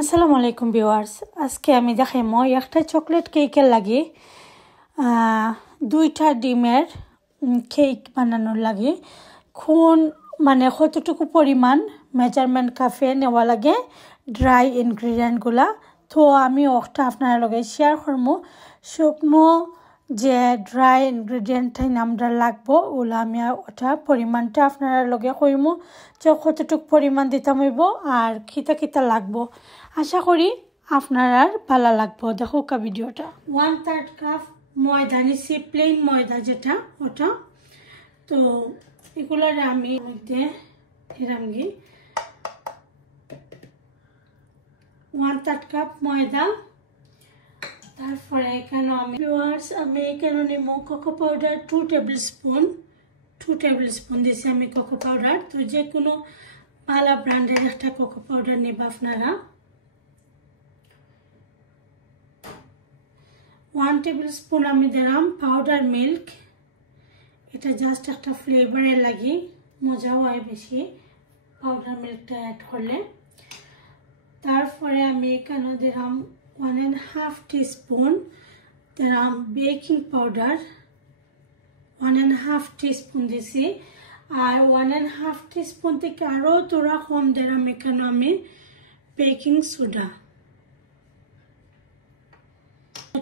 আসসালামু আলাইকুম ভিউয়ার্স, আজকে আমি দেখাইমো একটা চকলেট কেকের লাগে দুইটা ডিমের কেক বানানোর লাগে কোন মানে কতটুকু পরিমাণ মেজারমেন্ট কাপে নেওয়া লাগে ড্রাই ইনগ্রিডিয়েন্টগুলা। তো আমি ওটা আপনার লগে শেয়ার করবো। শুকনো যে ড্রাই ইনগ্রিডিয়েন্টটাই আমরা লাগবো ওগুলো আমি ওটা পরিমাণটা আপনার লগে কইমু যে কতটুকু পরিমাণ দিতাম হইব আর খিতা খিতা লাগবো। আশা করি আপনার আর ভালো লাগবো। দেখো কা ভিডিওটা। 1/3 কাপ ময়দা নিছি, প্লেন ময়দা যেটা ওটা। তো এগুলোর আমি মধ্যে এরাম গিয়ে 1/3 কাপ ময়দা। তারপরে এখানে আমি এখানে নিব কোকো পাউডার 2 টেবিল স্পুন দিছি আমি কোকো পাউডার। তো যে কোনো ভালো ব্র্যান্ডের একটা কোকো পাউডার নেব আপনারা। 1 টেবিল স্পুন আমি দিলাম পাউডার মিল্ক। এটা জাস্ট একটা ফ্লেভারের লাগে, মজাও হয় বেশি পাউডার মিল্কটা অ্যাড করলে। তারপরে আমি এখানে দিলাম 1.5 টিস্পুন দিলাম বেকিং পাউডার, 1.5 টিস্পুন দিছি। আর 1.5 টিস্পুন থেকে আরও তোরা কম দিলাম এখানে আমি বেকিং সোডা।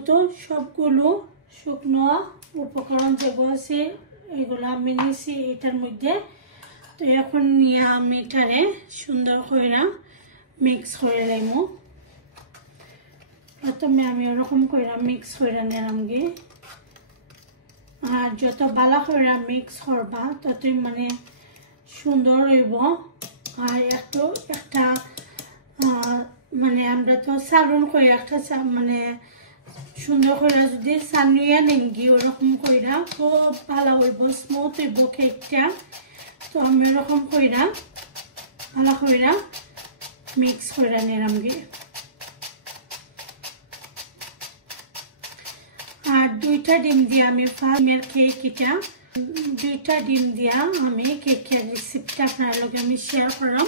তো সবগুলো শুকনো উপকরণ যেগুলো আছে এগুলো আমি নিছি এটার মধ্যে। তো এখন নিয়ে আমি এটারে সুন্দর করে মিক্স করে লাইমো। প্রথমে আমি ওরকম করে মিক্স করে নিলাম গিয়ে। আর যত ভালো করে মিক্স করবা ততই মানে সুন্দর হইব। আর একটা মানে আমরা তো সালন করে একটা মানে সুন্দর করে যদি সানিয়ে নেঙ্গি ওরকম কইরা খুব ভালো হইব, স্মুথ হইব কেকটা। তো আমি ওরকম কইরা ভালো কইরা মিক্স করে নিলাম গিয়ে। আর 2টা ডিম দিয়ে আমি ফার্মের কেক এটা 2টা ডিম দিয়া আমি কেকের রেসিপিটা আপনার লগে আমি শেয়ার করলাম।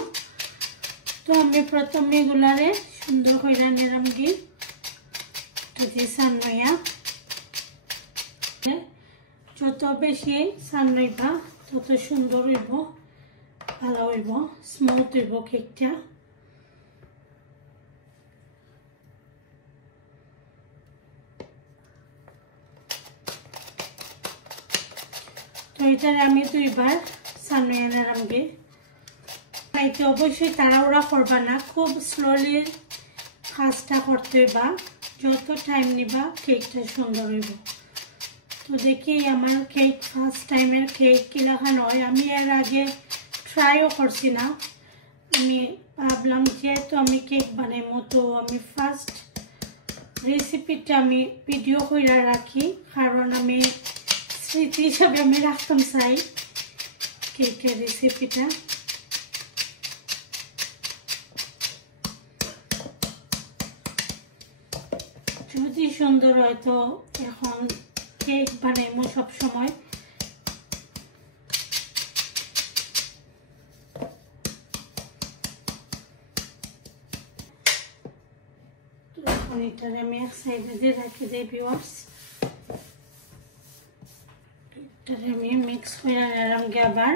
তো আমি প্রথমে এগুলারে সুন্দর করে নিলাম গিয়ে সানয়া। যত বেশি সানইবা তত সুন্দর হইব, ভালো হইব, স্মুথ হইব কেকটা। তো এটারে আমি 2বার সানয়া নিলাম গে। খাইতে অবশ্যই তাড়াহুড়া করবা না, খুব স্লোলি কাজটা করতে হইবা। যত টাইম নিবা কেকটা সুন্দর হইব। তো দেখি আমার কেক ফার্স্ট টাইমের কেক কিলাখান হয়, আমি এর আগে ট্রাইও করছি না। আমি ভাবলাম যেহেতু আমি কেক বানাইমো তো আমি ফার্স্ট রেসিপিটা আমি ভিডিও করে রাখি, কারণ আমি স্মৃতি হিসাবে আমি রাখতাম চাই কেকের রেসিপিটা। যদি সুন্দর হয় তো এখন কেক বানাইমো সব সময়। তো এখন এটারে আমি এক সাইডে দিয়ে রাখি দিই ভিউয়ার্স। এটারে আমি মিক্স করে নিলাম গে আবার।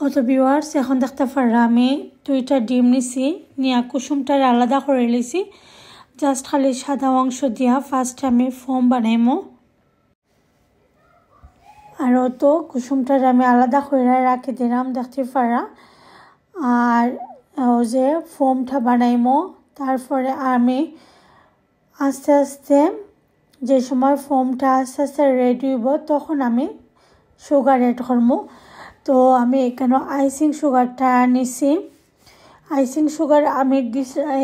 অত ভিউয়ার্স এখন দেখতে পারলাম আমি 2টা ডিম নিছি, নিয়ে কুসুমটার আলাদা করে লিছি। জাস্ট খালি সাদা অংশ দিয়া ফার্স্ট আমি ফোম বানাইমো। আর তো কুসুমটার আমি আলাদা করে রাখি দিলাম দেখতে পারা। আর ও যে ফোমটা বানাইমো তারপরে আমি আস্তে আস্তে যে সময় ফোমটা আস্তে আস্তে রেডি হইব তখন আমি সুগার এড করবো। তো আমি এখানে আইসিং সুগারটা নিছি। আইসিং সুগার আমি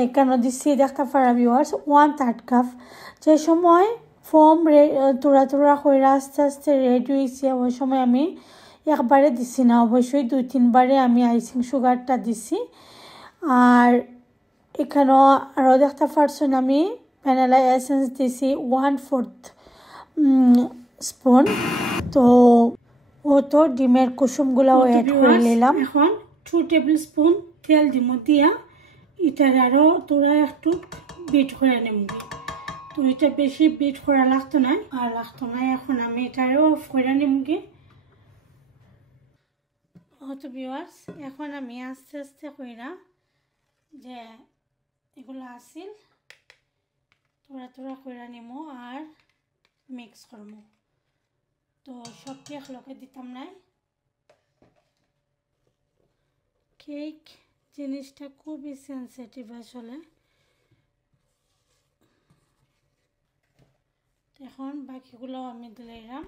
এখানে দিচ্ছি দেখতে পারা ভিউয়ার্স 1/3 কাপ। যে সময় ফোম তোড়া তোড়া করে আস্তে আস্তে রেডি হয়েছে ওই সময় আমি একবারে দিছি না, অবশ্যই 2-3বারে আমি আইসিং সুগারটা দিছি। আর এখানেও আরও দেখতে পারছেন আমি ভ্যানিলা এসেন্স দিছি 1/4 স্পুন। তো ও তো ডিমের কুসুমগুলাও অ্যাড করে নিলাম। এখন 2 টেবিল স্পুন তেল দিব, দিয়া এটার আরও তোরা একটু বিট করে নেব। তো এটা বেশি বিট করা লাগতো না আর লাগতো না। এখন আমি এটারও অফ করে নেবগে। তো ভিউয়ার্স, এখন আমি আস্তে আস্তে কইরা যে এগুলো আসিল তোরা তোরা কইরা নিমো আর মিক্স করবো। তো সবটি একলগে দিতাম না। কেক জিনিসটা খুবই সেন্সিটিভ আসলে। এখন বাকিগুলো আমি দিলাম।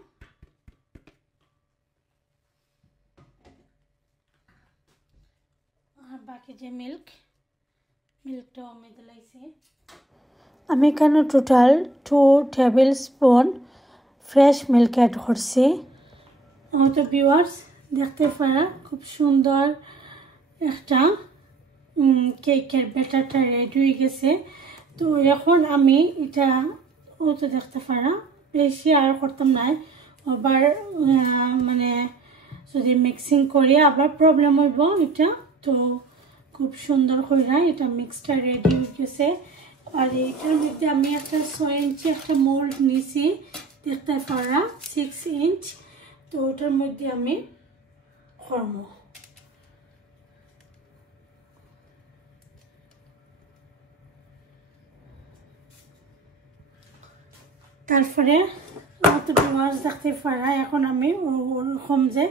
আর বাকি যে মিল্কটাও আমি দিলাইছি। আমি এখানে total 2 tablespoon fresh milk add করছি। তো ভিউয়ার্স, দেখতে পারা খুব সুন্দর একটা কেকের ব্যাটারটা রেডি হয়ে গেছে। তো এখন আমি এটা তো দেখতে পারা বেশি আর করতাম না। আবার মানে যদি মিক্সিং করি আবার প্রবলেম হইব এটা। তো খুব সুন্দর করে এটা মিক্সটা রেডি হয়ে গেছে। আর এটার মধ্যে আমি একটা 6 ইঞ্চি একটা মোল্ড নিছি, দেখতে পারা 6 ইঞ্চ। তো ওটার মধ্যে আমি করব। তারপরে মাছ দেখতে পারা এখন আমি ওরকম যে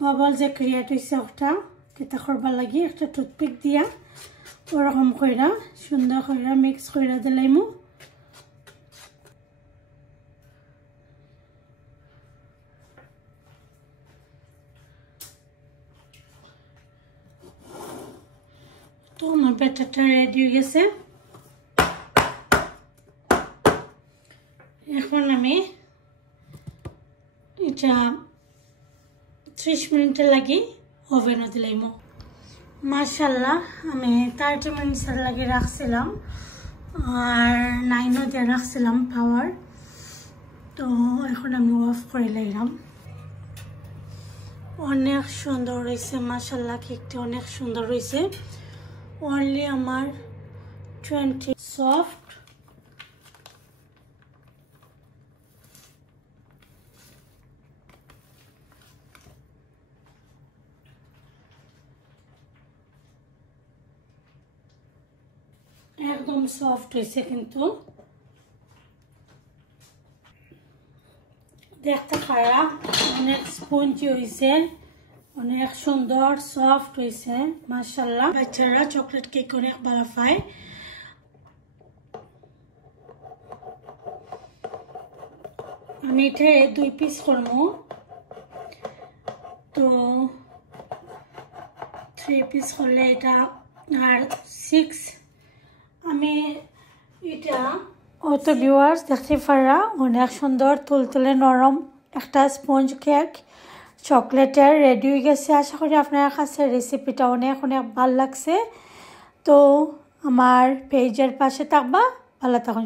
বাবল যে ক্রিয়েট হয়েছে ওটা কেটা করবার লাগি একটা টুথপিক দিয়া ওরকম কইরা সুন্দর কইরা মিক্স কইরা দিলাইমু। তো আমার ব্যাটারটা রেডি হয়ে গেছে। এখন আমি এটা 30 মিনিটের লাগি ওভেনে দিলাইমু। মাশাআল্লাহ, আমি 30 মিনিটের লাগি রাখছিলাম আর 9ও দিয়ে রাখছিলাম পাওয়ার। তো এখন আমি অফ করে লাইলাম। অনেক সুন্দর হয়েছে মাশাআল্লাহ, কেকটা অনেক সুন্দর হয়েছে। অনলি আমার 20 সফট। একদম সফট হয়েছে, কিন্তু দেখতে খারাপ, অনেক স্পঞ্জি হয়েছে, অনেক সুন্দর সফট হয়েছে মাশাআল্লাহ। বাচ্চারা চকলেট কেক অনেক ভালো পায়। আমি এটা 2 পিস করবো। তো 3 পিস করলে এটা আর 6 আমি এটা। তো ভিউয়ার্স, দেখতে পারা অনেক সুন্দর তুলতুলে নরম একটা স্পঞ্জ কেক চকলেটের রেডি হয়ে গেছে। আশা করি আপনার কাছে রেসিপিটা অনেক অনেক ভালো লাগছে। তো আমার পেজের পাশে থাকবা, ভালো থাকুন।